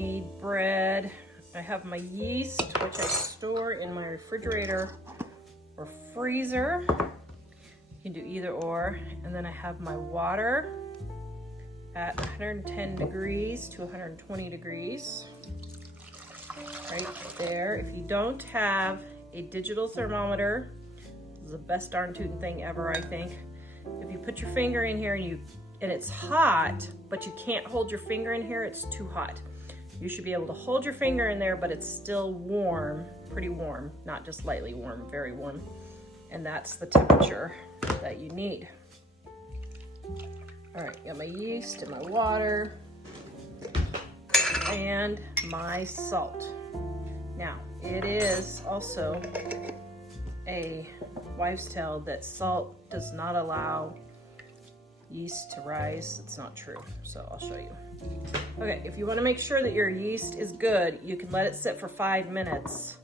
no-knead bread. I have my yeast, which I store in my refrigerator or freezer. You can do either or. And then I have my water at 110 degrees to 120 degrees. Right there. If you don't have a digital thermometer, this is the best darn tootin' thing ever, I think. If you put your finger in here and it's hot, but you can't hold your finger in here, it's too hot. You should be able to hold your finger in there, but it's still warm, pretty warm, not just lightly warm, very warm. And that's the temperature that you need. All right, got my yeast and my water and my salt. Now, it is also a wives' tale that salt does not allow yeast to rise. It's not true, so I'll show you. Okay, if you want to make sure that your yeast is good, you can let it sit for 5 minutes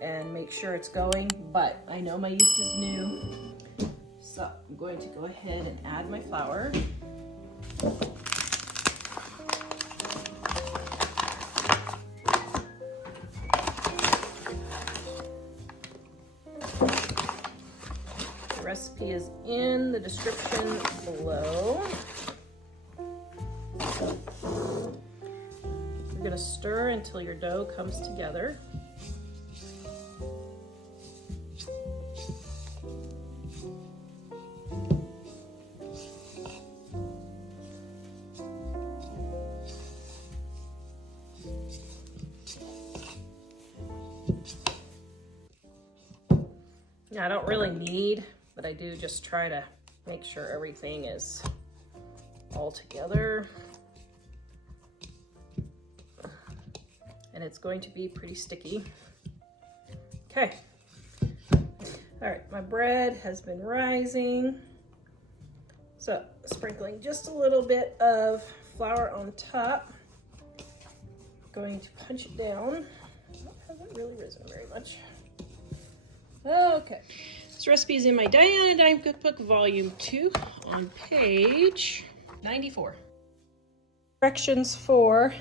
and make sure it's going, but I know my yeast is new, so I'm going to go ahead and add my flour. The recipe is in the description below. You're going to stir until your dough comes together. Now, I don't really knead, but I do just try to make sure everything is all together. And it's going to be pretty sticky. Okay. All right, my bread has been rising. So, sprinkling just a little bit of flour on top. Going to punch it down. It hasn't really risen very much. Okay. This recipe is in my Dine on a Dime Cookbook, Volume 2, on page 94. Directions for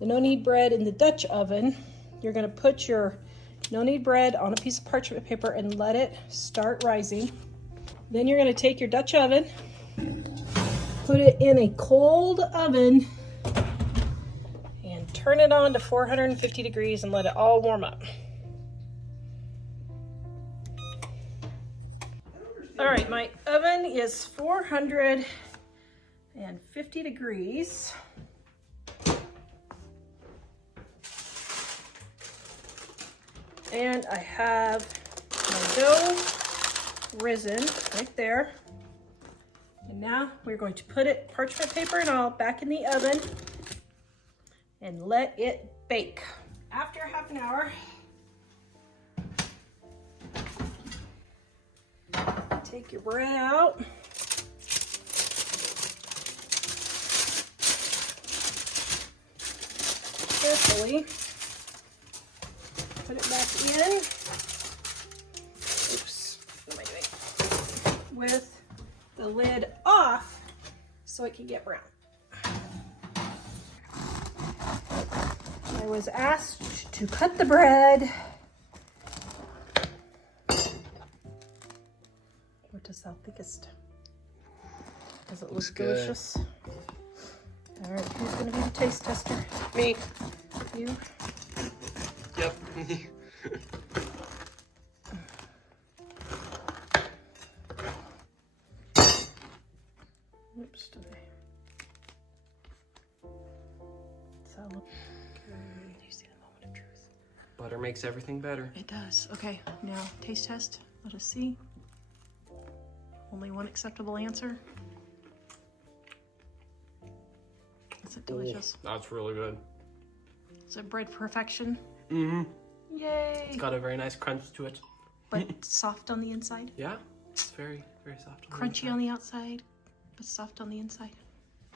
the no-knead bread in the Dutch oven. You're going to put your no-knead bread on a piece of parchment paper and let it start rising. Then you're going to take your Dutch oven, put it in a cold oven, and turn it on to 450 degrees and let it all warm up. All right, my oven is 450 degrees. And I have my dough risen right there. And now we're going to put it, parchment paper and all, back in the oven and let it bake. After half an hour, take your bread out. Carefully put it back in. Oops, what am I doing? With the lid off so it can get brown. I was asked to cut the bread. What does thou thinkest? Does it look delicious? All right, who's going to be the taste tester? Me. You? Yep. Oops, did I? So, do you see the moment of truth? Butter makes everything better. It does. Okay, now taste test. Let us see. Only one acceptable answer. Is it delicious? Ooh, that's really good. Is it bread perfection? Mm-hmm. Yay! It's got a very nice crunch to it. But soft on the inside? Yeah, it's very, very soft. Crunchy on the outside, but soft on the inside.